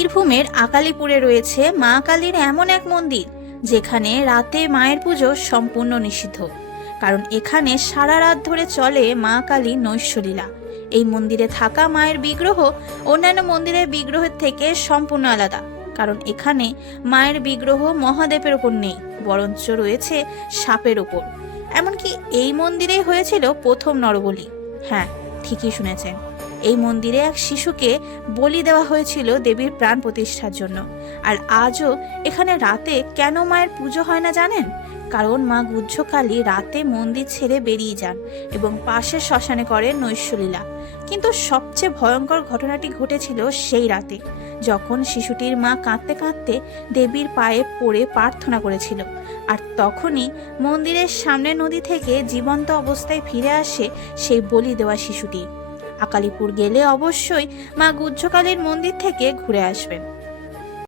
বীরভূমের আকালিপুরে রয়েছে মা কালীর এমন এক মন্দির, যেখানে রাতে মায়ের পুজো সম্পূর্ণ নিষিদ্ধ। কারণ এখানে সারা রাত ধরে চলে মা কালী নৈশ্বলীলা এই মন্দিরে থাকা মায়ের বিগ্রহ অন্যান্য মন্দিরের বিগ্রহের থেকে সম্পূর্ণ আলাদা। কারণ এখানে মায়ের বিগ্রহ মহাদেবের ওপর নেই, বরঞ্চ রয়েছে সাপের ওপর এমনকি এই মন্দিরেই হয়েছিল প্রথম নরবলি। হ্যাঁ ঠিকই শুনেছেন। এই মন্দিরে এক শিশুকে বলি দেওয়া হয়েছিল দেবীর প্রাণ প্রতিষ্ঠার জন্য। আর আজও এখানে রাতে কেন মায়ের পুজো হয় না জানেন? কারণ মা গুজ্জকালী রাতে মন্দির ছেড়ে বেরিয়ে যান এবং পাশের শ্মশানে করেন নৈশ্বলীলা কিন্তু সবচেয়ে ভয়ঙ্কর ঘটনাটি ঘটেছিল সেই রাতে, যখন শিশুটির মা কাঁদতে কাঁদতে দেবীর পায়ে পড়ে প্রার্থনা করেছিল। আর তখনই মন্দিরের সামনে নদী থেকে জীবন্ত অবস্থায় ফিরে আসে সেই বলি দেওয়া শিশুটি। আকালিপুর গেলে অবশ্যই মা গুজ্জকালীর মন্দির থেকে ঘুরে আসবেন।